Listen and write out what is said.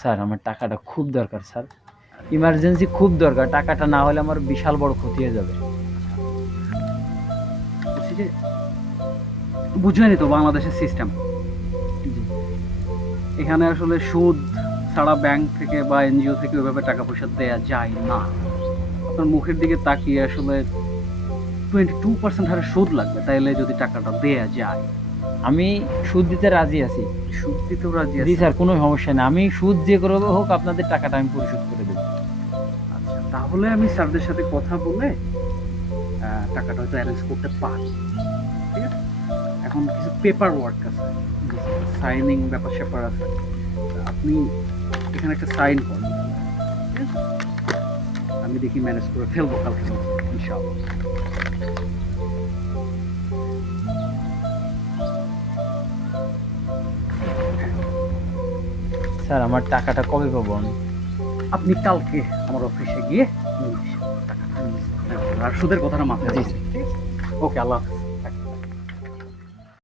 Sir আমার টাকাটা খুব দরকার স্যার, ইমার্জেন্সি খুব দরকার, টাকাটা না হলে আমার বিশাল বড় ক্ষতি হয়ে যাবে। বলছি যে বুঝলেনই তো বাংলাদেশের সিস্টেম, জি এখানে আসলে সুদ ছাড়া ব্যাংক থেকে বা এনজিও থেকে ওইভাবে টাকা পয়সা দেয়া যায় না। আপনার মুখের দিকে তাকিয়ে আসলে 22% হারে সুদ লাগবে তাইলে যদি টাকাটা দেয়া যায়। আমি সুদ দিতে রাজি আছি। সুদ দিতেও রাজি জি আছেন? স্যার, কোনো সমস্যা নেই, আমি সুদ যে করে হোক আপনাদের টাকাটা আমি পরিশোধ করে দেবো। আচ্ছা, তাহলে আমি স্যারদের সাথে কথা বলে টাকাটা হয়তো অ্যারেঞ্জ করতে পারি। ঠিক আছে? এখন কিছু পেপার ওয়ার্ক আছে, জি স্যার। সাইনিং ব্যাপার স্যাপার আছে। আপনি এখানে একটা সাইন করেন, ঠিক আছে? আমি দেখি ম্যানেজ করে ফেলবো কালকে ইনশাআল্লাহ। স্যার আমার টাকাটা কবে পাবো আমি? আপনি কালকে আমার অফিসে গিয়ে নিয়ে আসেন টাকাটা। আর সুদের কথাটা মাথায় জি রাখবেন, ঠিক আছে? ওকে, আল্লাহ হাফেজ।